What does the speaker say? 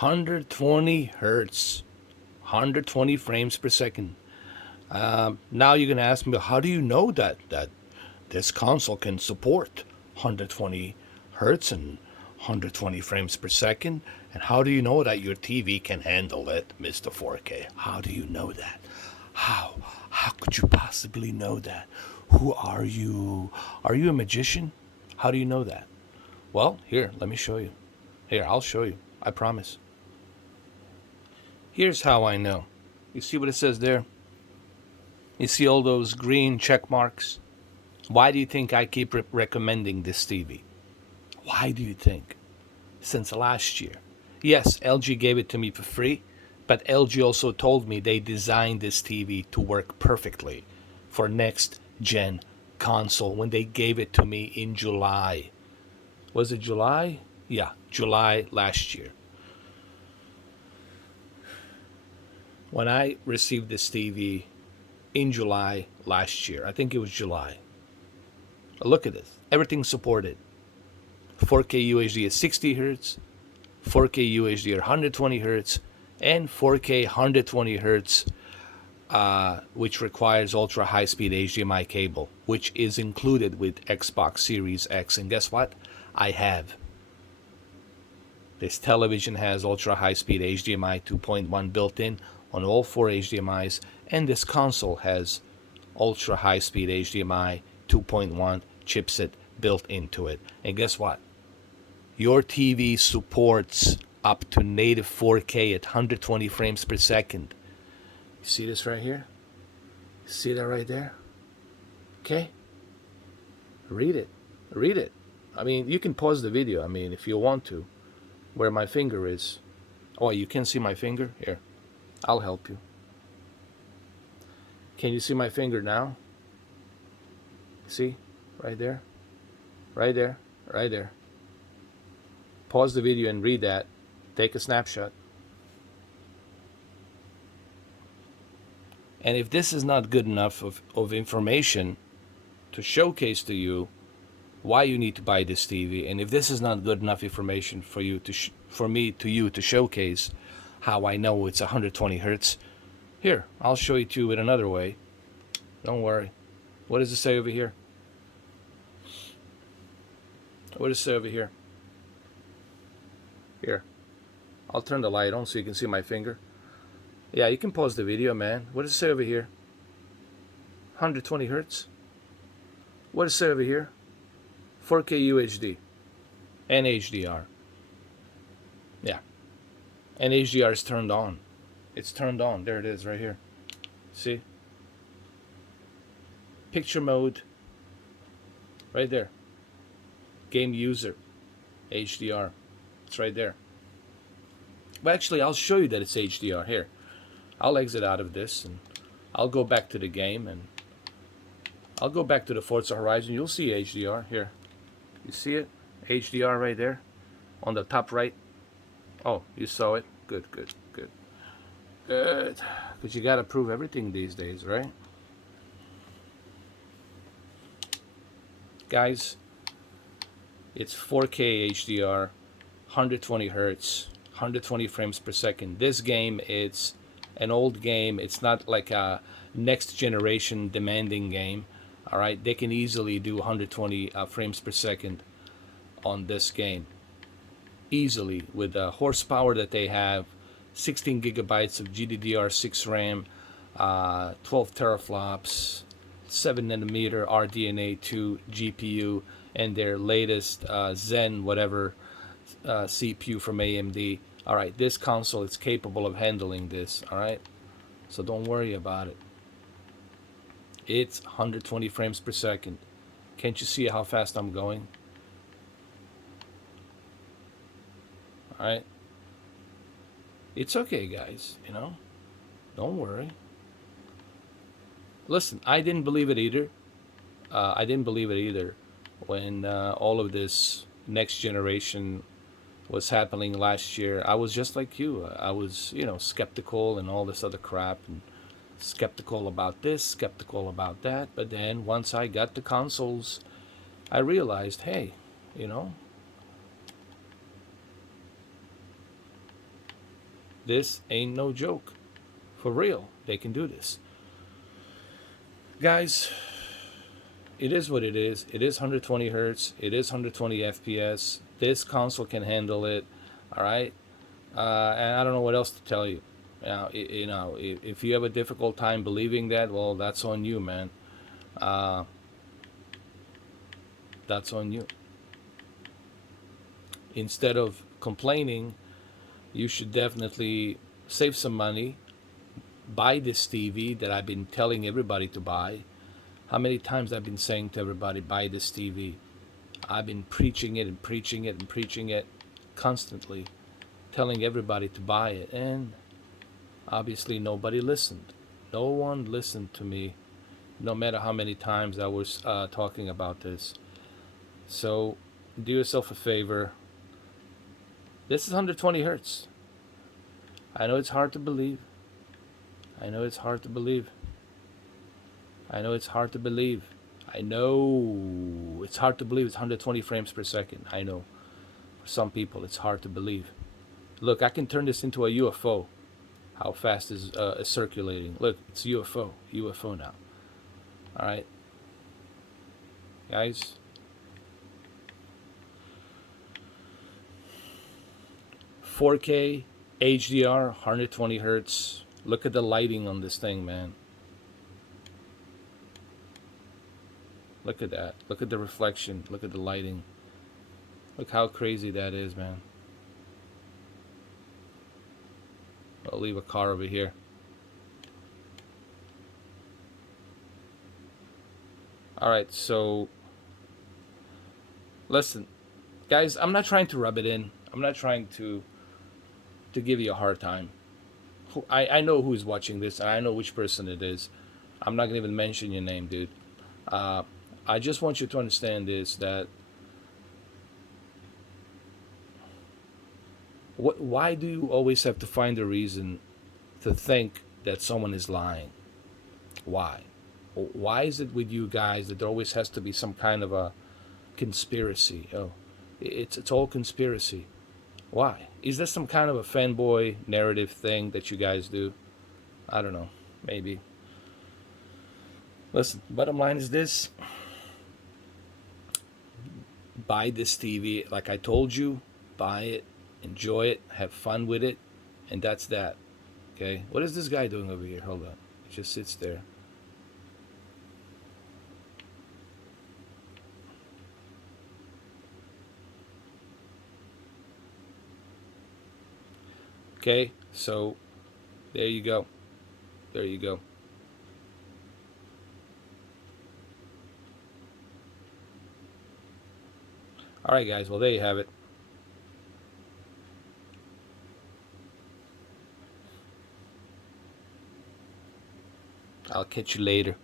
120 hertz, 120 frames per second. Now you're gonna ask me, how do you know that this console can support 120 hertz and 120 frames per second? And how do you know that your TV can handle it, Mr. 4K? How do you know that? How? How could you possibly know that? Who are you? Are you a magician? How do you know that? Well, here, let me show you. Here, I'll show you. I promise. Here's how I know. You see what it says there? You see all those green check marks? Why do you think I keep recommending this TV? Why do you think? Since last year. Yes, LG gave it to me for free, but LG also told me they designed this TV to work perfectly for next gen console when they gave it to me in July. Was it July? Yeah, July last year. When I received this TV in July last year, I think it was July. Look at this. Everything's supported. 4K UHD at 60 Hz, 4K UHD at 120 Hz, and 4K 120 Hz, which requires Ultra High Speed HDMI cable, which is included with Xbox Series X. And guess what? I have. This television has Ultra High Speed HDMI 2.1 built in on all 4 HDMIs, and this console has Ultra High Speed HDMI 2.1 chipset built into it. And guess what? Your TV supports up to native 4K at 120 frames per second. You see this right here? See that right there? Okay? Read it. Read it. I mean, you can pause the video, I mean, if you want to. Where my finger is. Oh, you can see my finger? Here. I'll help you. Can you see my finger now? See? Right there? Right there? Right there. Pause the video and read that. Take a snapshot. And if this is not good enough of information to showcase to you why you need to buy this TV, and if this is not good enough information for you to showcase how I know it's 120 hertz, here, I'll show it to you in another way. Don't worry. What does it say over here? What does it say over here? Here. I'll turn the light on so you can see my finger. Yeah, you can pause the video, man. What does it say over here? 120 hertz. What does it say over here? 4K UHD and HDR. Yeah. And HDR is turned on. It's turned on. There it is right here. See? Picture mode. Right there. Game user. HDR. It's right there. But actually, I'll show you that it's HDR. Here. I'll exit out of this and I'll go back to the game and I'll go back to the Forza Horizon. You'll see HDR. Here. You see it? HDR right there on the top right. Oh, you saw it? Good, good, good. Good. Because you got to prove everything these days, right? Guys, it's 4K HDR, 120 hertz, 120 frames per second. This game, it's an old game. It's not like a next generation demanding game. All right, they can easily do 120 frames per second on this game. Easily, with the horsepower that they have, 16 gigabytes of GDDR6 RAM, 12 teraflops, 7nm RDNA2 GPU, and their latest Zen whatever CPU from AMD. All right, this console is capable of handling this. All right, so don't worry about it. It's 120 frames per second. Can't you see how fast I'm going? All right. It's okay, guys, you know. Don't worry. Listen, I didn't believe it either. I didn't believe it either when all of this next generation was happening last year. I was just like you. I was, skeptical and all this other crap, and skeptical about this, skeptical about that. But then once I got the consoles, I realized, hey, This ain't no joke. For real, they can do this. Guys, it is what it is. It is 120 hertz. It is 120 FPS. This console can handle it. All right. And I don't know what else to tell you. If you have a difficult time believing that, well, that's on you, man. That's on you. Instead of complaining, you should definitely save some money, buy this TV that I've been telling everybody to buy. How many times I've been saying to everybody, buy this TV? I've been preaching it and preaching it and preaching it constantly, telling everybody to buy it, and obviously nobody listened. No one listened to me, no matter how many times I was talking about this. So do yourself a favor. This is 120 hertz. I know it's hard to believe. I know it's hard to believe. I know it's hard to believe. I know it's hard to believe it's 120 frames per second. I know. For some people, it's hard to believe. Look, I can turn this into a UFO. How fast is circulating? Look, it's UFO. UFO now. All right, guys. "4K HDR, 120 hertz. Look at the lighting on this thing, man. Look at that. Look at the reflection. Look at the lighting. Look how crazy that is, man. I'll leave a car over here. All right, so listen, guys, I'm not trying to rub it in. I'm not trying to give you a hard time. I know who's watching this, and I know which person it is. I'm not gonna even mention your name, dude. I just want you to understand this, that why do you always have to find a reason to think that someone is lying? Why? Why is it with you guys that there always has to be some kind of a conspiracy? Oh, it's all conspiracy. Why? Is there some kind of a fanboy narrative thing that you guys do? I don't know. Maybe. Listen, bottom line is this. Buy this TV. Like I told you, buy it, enjoy it, have fun with it, and that's that. Okay? What is this guy doing over here? Hold on. He just sits there. Okay? So, there you go. There you go. All right, guys. Well, there you have it. I'll catch you later.